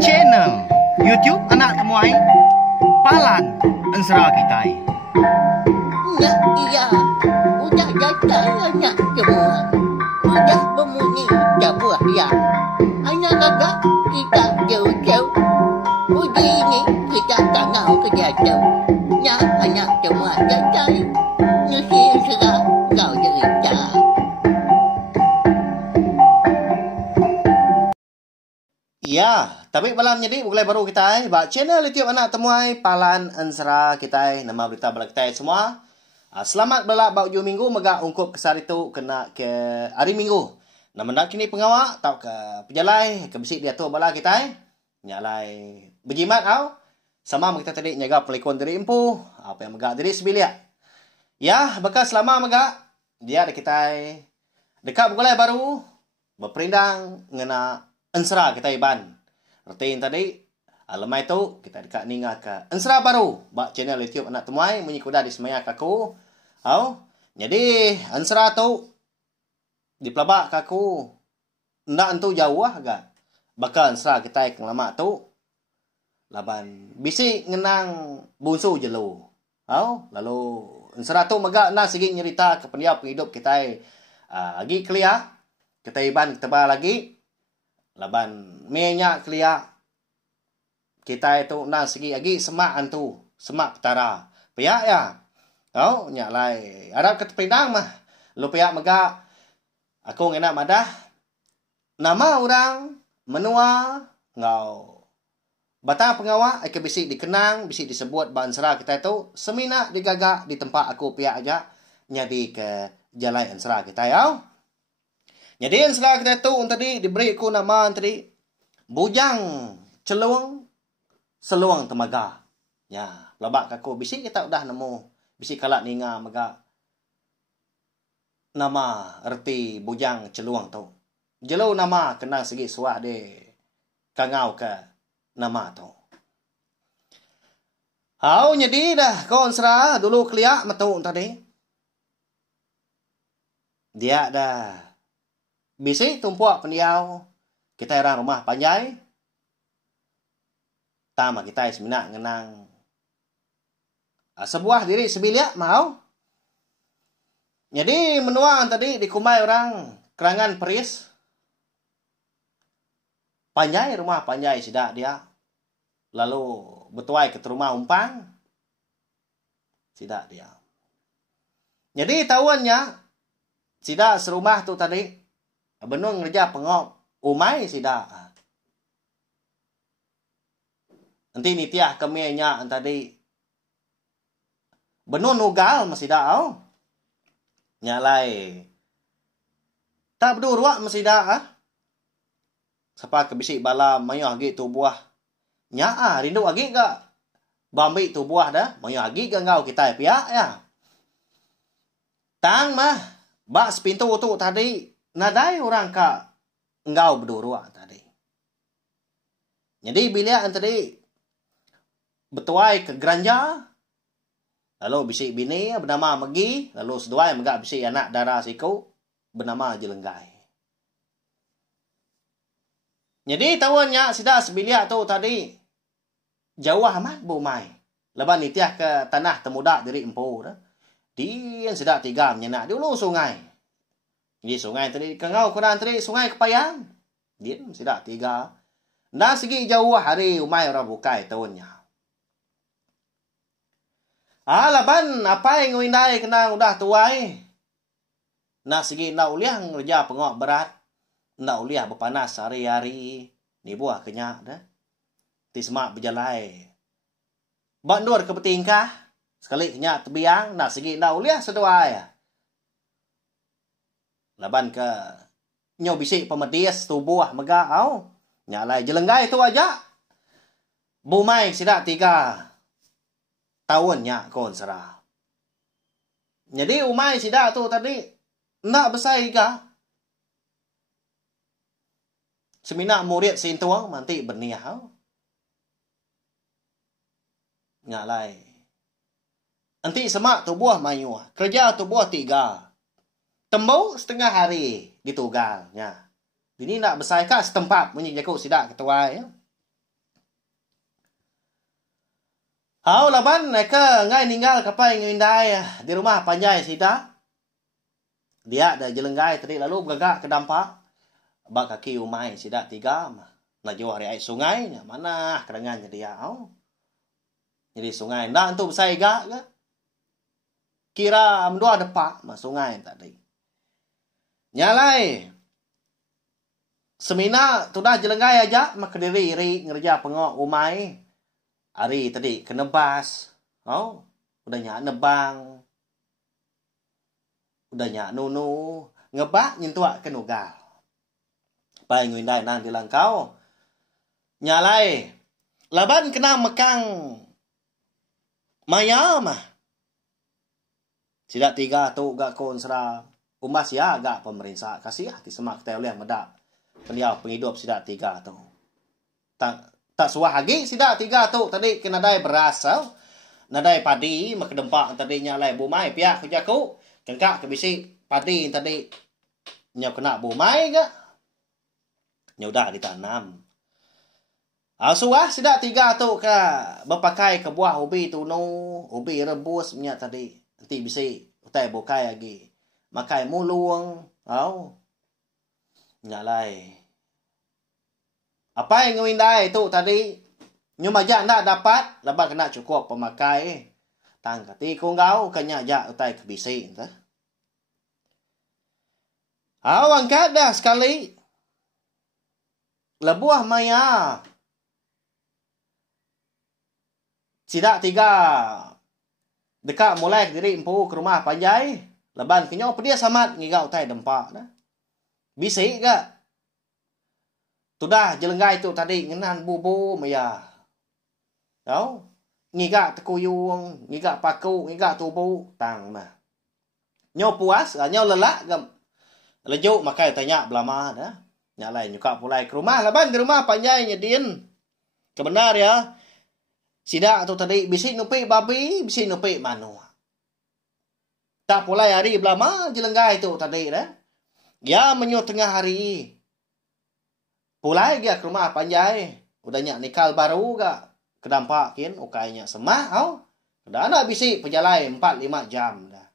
channel YouTube anak temuai Palan Ensra kita. Ya, iya. Udah datang anak semua. Udah berbunyi sebuah ya. Anak kakak kita jauh-jauh. Uji ini kita tak mau kejatuh. Ya, anak semua datang. Nusi serah kau cerita. Ya, tapi malam jadi mulai baru kita bak channel YouTube anak temuai Palan Ensra kita nama berita bala kita semua. Selamat bala bau ujung minggu mega ungkup kesar itu kena ke hari minggu. Nama nak kini pengawak tau ke pejalai ke besi dia tu bala kita nyalai berjimat au. Sama kita tadi nyaga pelikon diri empu apa yang mega diri sebilia. Ya, bekas selama mega dia ada kita dekat mulai baru berperindang ngena Ensra kita iban. Artiin tadi lemai tu kita dekat ninga ke Ensra baru bak channel YouTube anak temuai menyikuda di semaya kaku. Au. Jadi Ensra tu di pelabak kaku ndak entu jauh agak. Bakal Ensra kita yang lama tu laban bisi ngenang bunsu jelu. Au, lalu Ensra tu megak nak segi nyerita ke pendiap hidup kita lagi kelia. Kita iban kita lagi laban minyak kelia kita itu nak segi lagi semak antu semak petara pihak ya kau nyak lai harap ke pendang mah lu pihak mega aku enak madah nama orang menua ngau batang pengawak aku bisik dikenang bisik disebut Ensra kita itu semina digagak di tempat aku pihak aja nyadi ke jalan Ensra kita ya. Jadi Ensra kita tu tadi diberi ku nama tadi bujang celuang seluang temaga. Ya, labak aku bisik kita udah nemu bisik kalak ninga mega nama erti bujang celuang tu. Jelo nama kenang segi suah de kangau ke nama tu. Hau nyedi dah kau Ensra dulu keliak metu tadi. Dia dah bisi tumpuak pendiau kita orang rumah panjai tama kita semina ngenang sebuah diri sebilia mau jadi menuang tadi dikumai orang kerangan peris panjai rumah panjai sidak dia lalu betuai ke rumah umpang sidak dia jadi tahuannya sidak serumah tu tadi benung ngerja pengop umai sida. Nanti nitiah keminya tadi benung nugal masida au. Nyalai. Tak berdua masida ah. Sapa kebisik bala mayah agi tu buah. Nya rindu agi ga. Bambi tu buah dah. Mayah agi ga ngau kita pihak ya. Tang mah bak sepintu tu tadi nadai orang ka engkau berdua tadi. Jadi bila tadi betuai ke geranja, lalu bisik bini bernama Megi, lalu seduai megak bisik anak darah siku bernama Jelenggai. Jadi tahuannya sida sebilia tu tadi jauh amat bumai. Leban nitiah ke tanah temuda diri empu dah. Dia sida tiga menyenak di ulu sungai. Jadi sungai tadi kengau kurang tadi sungai Kepayang. Dia sidak tiga. Nah segi jauh hari umai orang bukai tahunnya. Laban apa yang ngindai kena udah tuai. Nah segi nak uliah ngerja pengok berat. Nak uliah berpanas hari-hari. Ni buah kenyak dah. Ti semak berjalai. Bandur ke betingkah. Sekali kenyak tebiang. Nah segi nak uliah seduai. Laban ke nyo bisik pemedis tubuh mega au nyalai Jelenggai tu aja bumai sidak 3 tahun nya kon Ensra. Jadi umai sidak tu tadi nak besar iga semina murid sintuang manti berniah au nyalai anti semak tubuh mayu kerja tubuh 3 tembau setengah hari ditugalnya. Bini nak besar kat setempat bunyi jakuk sidak ketua ya. Hau laban ke ngai ninggal kapai ngindai di rumah panjai sidak. Dia ada jelenggai tadi lalu bergagak ke dampak. Bak kaki umai sidak 3 na jauh hari air sungai mana kedengan dia au. Jadi sungai ndak tu besar gak ke. Kira mendua depak mah sungai tadi. Nyalai. Semina tu dah jelenggai aja mak kediri ri ngerja pengok umai. Hari tadi kena bas. Oh, udah nyak nebang. Udah nyak nunu, ngebak nyentuak ke nugal. Pai ngwindai nang di langkau. Nyalai. Laban kena mekang maya mah. Sidak 3 tu gak konsra. Umas ya agak pemerintah kasih hati semak kita oleh medak. Beliau penghidup sidak 3 tu. Tak suah lagi sidak 3 tu tadi kena dai beras. Nadai padi mak dempak tadi nyalai bumai piak kujaku. Kengkak kebisi padi tadi nyau kena bumai ke. Nyau dah ditanam. Suah sidak 3 tu ke berpakai ke buah ubi tunu, ubi rebus minyak tadi. Nanti bisi utai bokai lagi. Makai mulung, nyalai. Apa yang ngewindai tu tadi? Nyumajak nak dapat, lepas kena cukup pemakai. Tang kati kau kanya jak utai kebisi. Angkat dah sekali. Lebuah maya. Sidak 3. Dekat mulai ke diri empu ke rumah panjai. Leban kenyau pedia samat ngigau utai dempak dah. Bisi ke? Tu dah jelenggai tu tadi ngenan bubu maya. Tahu? Ngigak tekuyung, ngigak paku, ngigak tubuh, tang mah. Nyau puas, nyau lelak gam. Lejuk makai tanya belama dah. Nyalai nyuka pulai ke rumah, laban di rumah panjai nyedin. Kebenar ya. Sidak tu tadi bisi nupi babi, bisi nupi manu. Tak pulai hari belama jelenggai tu tadi dah. Ya menyu tengah hari. Pulai dia ke rumah panjai. Udah nyak nikal baru gak. Kedampakin ukainya semah dah nak bisi perjalai 4-5 jam dah.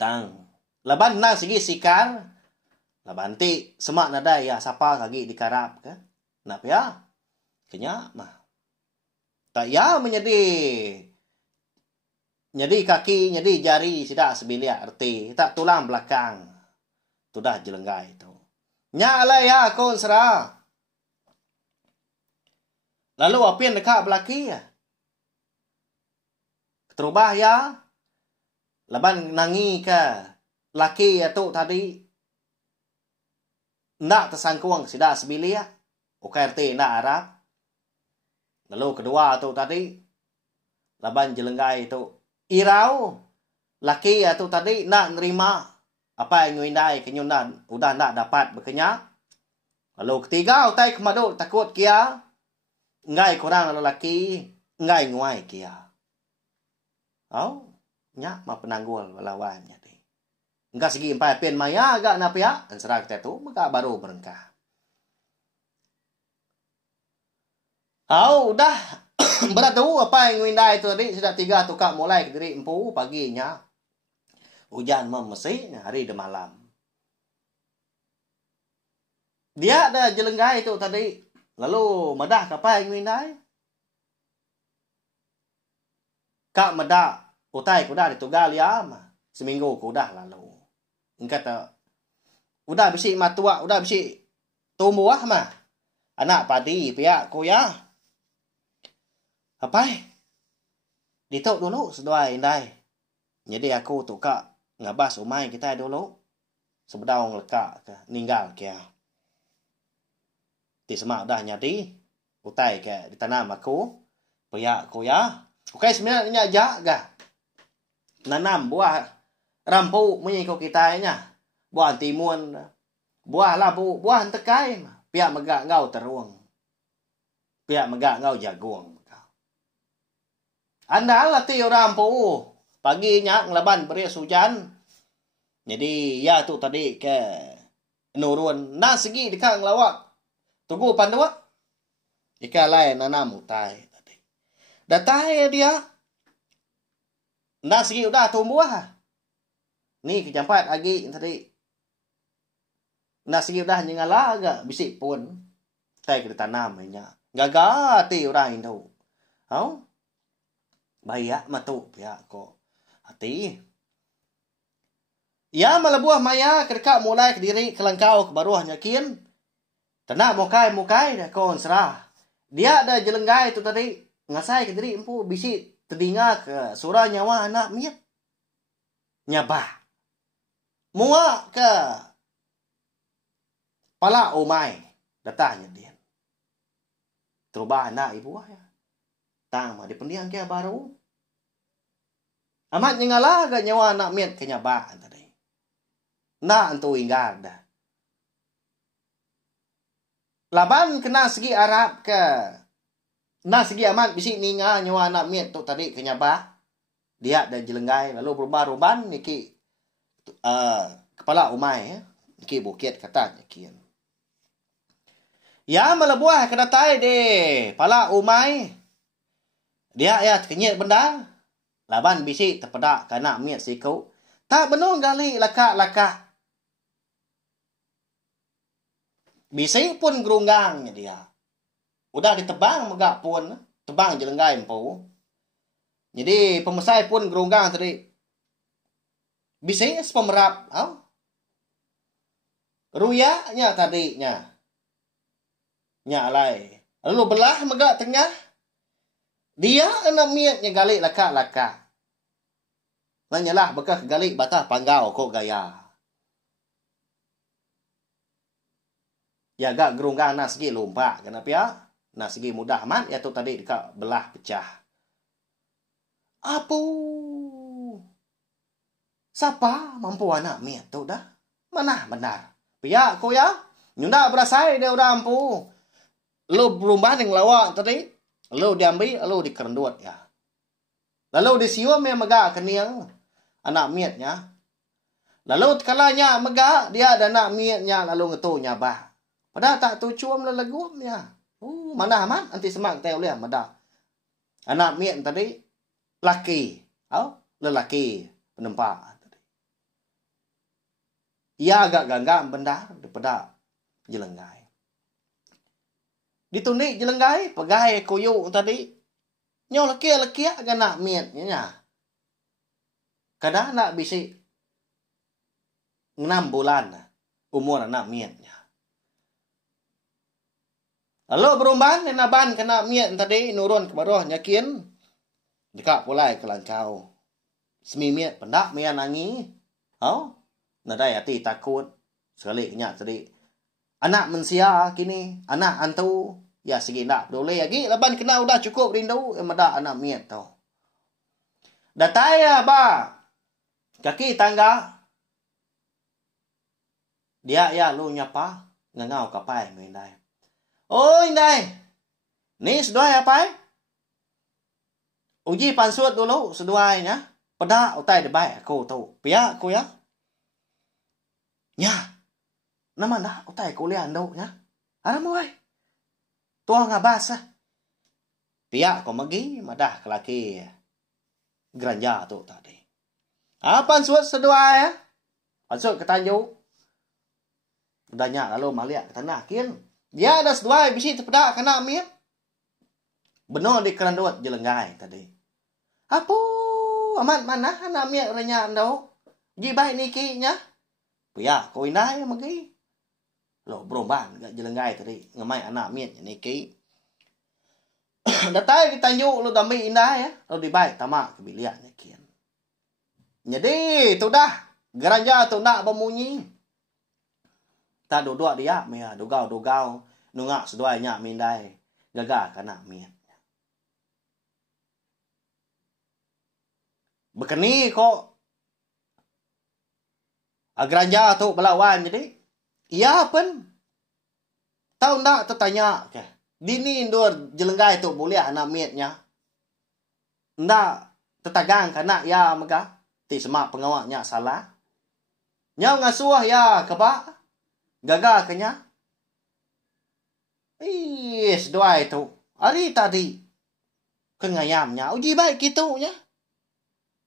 Tang. Laban nang segi sikar. Laban ti semak nada ya sapa kagi dikarap ke. Nap ya? Kenya mah. Tak ya menjadi kaki, nyedi jari sidak sebiliak erti. Tak tulang belakang. Tu dah jelenggai tu. Nyalai ya kon serah. Lalu apa yang dekat belaki ya? Terubah ya? Laban nangi ke laki ya tu tadi. Nak tersangkuang sidak sebilia. UKRT nak Arab. Lalu kedua tu tadi. Laban jelenggai tu. Irau. Laki ya tu tadi nak nerima. Apa yang ngwindai kenyunan. Udah nak dapat berkenyak. Lalu ketiga utai kemaduk takut kia. Ngai kurang lelaki, ngai nguai kia. Nyak ma penanggul lawan jadi. Engkau segi empat pen maya agak napa ya? Serah kita tu maka baru berengkah. Udah berat tu apa yang ngwindai tu tadi sudah 3 tukak mulai ke diri empu paginya. Hujan memesi hari de malam. Dia ada jelenggai tu tadi. Lalu medah kapai ngwindai? Kak medah utai kuda ditugal ya mah. Seminggu kuda lalu. Kata udah bisi matua, udah bisi tumbuh mah. Anak padi pihak ku ya. Apai? Ditok dulu seduai indai. Jadi aku tu kak ngabas umai kita dulu. Sebedau ngelekak ke ninggal kia. Ti semak dah nyadi. Utai ke ditanam aku. Pihak ku ya. Oke sebenarnya aja gak. Nanam buah rampu menyikau kita nya. Buah timun. Buah labu. Buah tekai. Pihak megak ngau teruang. Pihak megak ngau jagung. Anda lah ti rampu. Paginya ngelaban beri hujan. Jadi ya tu tadi ke nurun na segi dekat ngelawak tugu pandua ika lain nanam utai tadi datai dia na segi udah tumbuh ni kejampat lagi tadi na segi udah nyengala agak bisik pun tai kita tanam nya gaga ti orang itu au bayak matu pihak ko hati ya malabuah maya kerka mulai ke diri kelangkau ke baruah nyakin tenak mukai dah kon serah dia ada jelenggai tu tadi ngasai ke diri empu bisi telinga ke surah nyawa anak miet nyabah muak ke pala omai datanya dia terubah anak ibu ya tang mah di pendiang kia baru amat nyengala ke nyawa anak miet ke nyabah tadi na antu inggar dah laban kena segi Arab ke na segi amat bisi ninga nyawa anak miet tu tadi kenyabah dia dah jelenggai lalu berubah ruban niki kepala umai niki bukit kata nyakian ya melebuah kena tai de pala umai dia ya kenyet benda laban bisi terpedak kana miet sikau tak benar gali laka bisi pun gerunggangnya dia. Udah ditebang megak pun. Tebang jelenggai empu. Jadi pemesai pun gerunggang tadi. Bisi pemerap. Ruyaknya tadinya. Nyalai. Lalu belah megak tengah. Dia kena miatnya galik laka. Nanyalah bekas galik batah panggau kok gaya. Ya agak gerunggang nak segi lompat. Kenapa ya? Nak segi mudah amat. Ya tu tadi dekat belah pecah. Apa? Siapa mampu anak miat tu dah? Mana benar? Pihak kau ya? Nyunda berasai dia udah ampu. Lu berubah dengan lawak tadi. Lu diambil, lu dikerendut ya. Lalu disium yang megak keniang. Anak miatnya. Lalu kalanya megak. Dia ada anak miatnya. Lalu ngetu nyabah. Padahal tak tu cuam lelagumnya. Mana amat anti semak tahu lihat madah. Anak miat tadi laki, lelaki penempat tadi. Ia agak ganggang benda daripada jelenggai. Ditunik jelenggai pegai koyuk tadi. Nyo laki agak nak miatnya. Kadang nak bisi 6 bulan umur anak miatnya. Lalu berumban, naban kena miat tadi, nurun ke bawah nyakin. Dekat pulai ke lancau. Semi miat pendak, miat nangi. Nadai hati takut. Sekali kenyak tadi. Anak mensia kini, anak antu. Ya segi nak boleh lagi. Laban kena udah cukup rindu. Medak anak miat tau. Datai ya ba. Kaki tangga. Dia ya lu nyapa. Ngangau kapai mendai. Oh indai. Ni seduai apa? Uji pansut dulu seduainya. Pedak utai debai aku tahu. Pia aku ya. Nya. Nama dah utai kuliah ndau nya. Ada muai. Tua ngabas ah. Pia ko magi madah kelaki. Geranja tu tadi. Pansut seduai ya. Pansut ketanjuk. Udahnya lalu maliak ke tanah kin. Dia ada seduai bisi terpedak kena miat. Benar di kerandut jelenggai tadi. Apa? Amat mana anak miat renya ndau? Ji baik niki nya. Pia ko indai magi. Lo beromban gak jelenggai tadi ngemai anak miat niki. Datai ditanjuk lo damai indah ya. Lo di baik tamak kebilian niki. Jadi tu dah geranja tu nak bemunyi. Tak duduk dia, mia dugau, nungak seduainya mindai, gagah kena miat. Bekeni kok, agranja tu belawan jadi, iya pun, tahu ndak tertanya, ke, dini indur jelenggai tu boleh anak miatnya, ndak tertagang kena ya megah, ti semak pengawaknya salah, nyau ngasuh ya kebak. Gagal kenya? Is doa itu. Hari tadi. Kengayamnya. Uji baik gitu nya.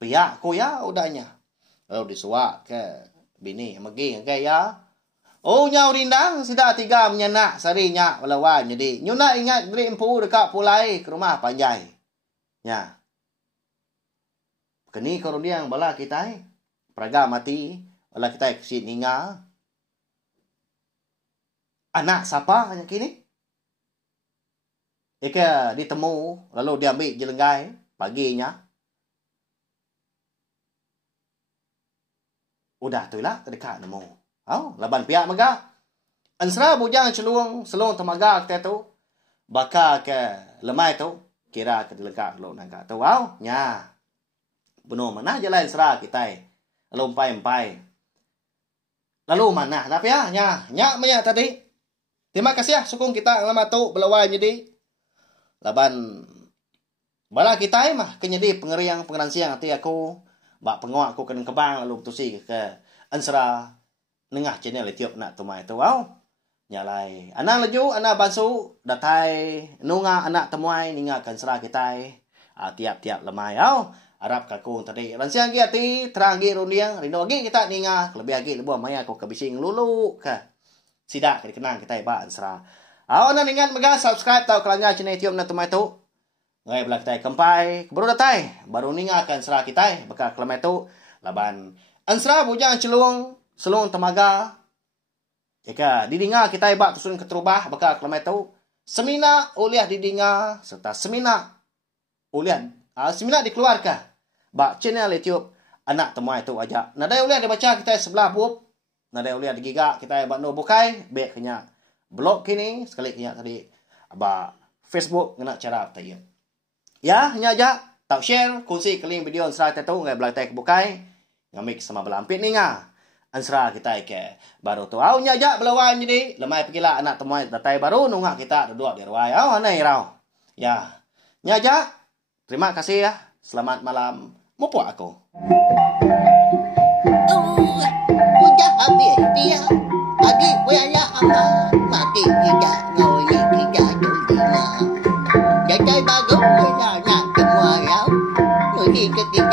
Pihak ko ya udahnya. Lalu disuak ke bini magi ke ya. Oh nyau rindang sida tiga menyenak sarinya melawan jadi. Nyuna ingat beri empu dekat pulai ke rumah panjai. Ya. Kini kalau dia yang bala kita peraga mati bala kita kesit ninga. Anak siapa hanya kini? Ika ditemu lalu dia ambil jelenggai paginya. Udah tu lah terdekat nemu. Oh, laban pihak mega. Ansra bujang selung temaga kita tu. Baka ke lemai tu. Kira ke dekat lo nangka tu. Wow, nya. Benar mana jalan ansra kita. Lalu empai. Lalu mana? Tapi ya, nya maya tadi. Terima kasih ya sukung kita lama tu belawan jadi. Laban bala kita mah kenyedi pengeriang pengeransiang hati aku. Bak penguak aku kena kebang lalu tusi ke ansra nengah channel Etiop nak tumai tu wow nyalai anak laju anak bansu datai nunga anak temuai ninga kan sera kita tiap-tiap lemai wow harap kakung tadi ransiang gi ati terang gi rundiang rindo gi kita ninga lebih lagi lebu maya aku kebising lulu ka sidak dikenang kita ba ansra awan ningan mega subscribe tau kelanga channel Etiop nak tumai tu ngai belak kita kempai baru datai baru ninga kan sera kita bakal kelemai tu laban ansra bujang selung temaga. Jika didinga kita ibak tusun keterubah bakal kelemai tu. Semina uliah didinga serta semina uliah semina dikeluarkan. Bak channel YouTube anak temuai tu aja. Nadai uliah dibaca kita sebelah bup. Nadai uliah digigak kita ibak no bukai. Baik kena blog kini sekali kena tadi abak Facebook kena cara tanya. Ya hanya aja tak share kongsi link video ansra tu ngai belak tai bukai. Ngamik sama belampit ninga. Ansra kita ke baru tu au nya ja belawan jadi lemai pergilah anak temuai datai baru nungak kita duduk di ruai au anai rau ya nya ja terima kasih ya selamat malam mupo aku Udah habis dia Adi wala amat mati tidak ngoi tidak dulina Datai baru wala nak semua rau Nudi ketika